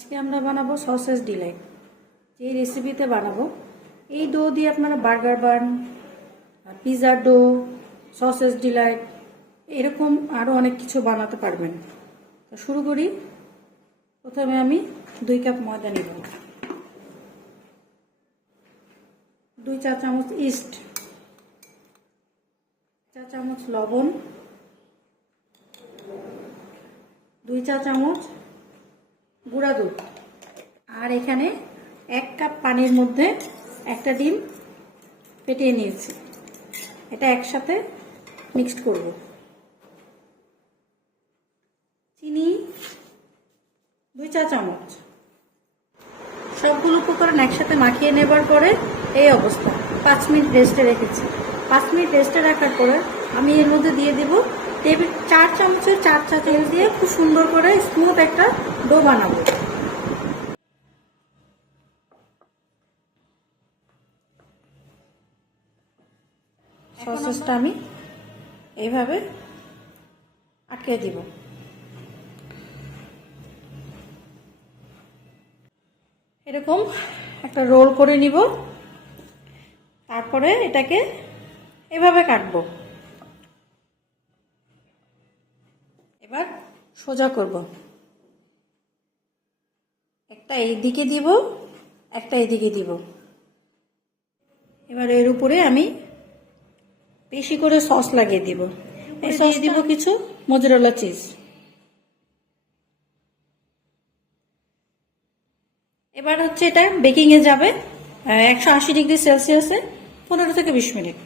আজকে আমরা বানাবো সসেজ ডিলাইট। যে রেসিপিতে বানাবো এই ডো দিয়ে আপনারা burger bun, pizza dough, sausage delight এরকম আরো অনেক কিছু বানাতে পারবেন। তো শুরু করি। প্রথমে আমি 2 কাপ ময়দা নেব, 2 চা চামচ ইস্ট, 1 চা চামচ লবণ, 2 চা চামচ গুঁড়া দুধ, আর এখানে 1 কাপ পানির মধ্যে একটা ডিম ফেটিয়ে নিয়েছি। এটা একসাথে মিক্সড করব। চিনি 2 চা চামচ। সবগুলো উপকরণ একসাথে মাখিয়ে নেবার পরে এই অবস্থা 5 মিনিট রেস্টে রেখেছি। 5 মিনিট রেস্টে রাখার পরে আমি এর মধ্যে দিয়ে দেব টেবিল 4 চামচের 4 চা তেল দিয়ে খুব সুন্দর করে স্মুথ একটা ডো বানাবো। সসেসটা আমি এইভাবে আটকে দিব। এরকম একটা রোল করে নিব, তারপরে এটাকে এভাবে কাটবো। এবার সোজা করব, একটা এইদিকে দিব, একটা এইদিকে দিব। এবার এর উপরে আমি বেশি করে সস লাগিয়ে দিব। এই সস দিব কিছু মোজারেলা চিজ। এবার হচ্ছে এটা বেকিং এ যাবে 180 ডিগ্রি সেলসিয়াসে 15 থেকে 20 মিনিট।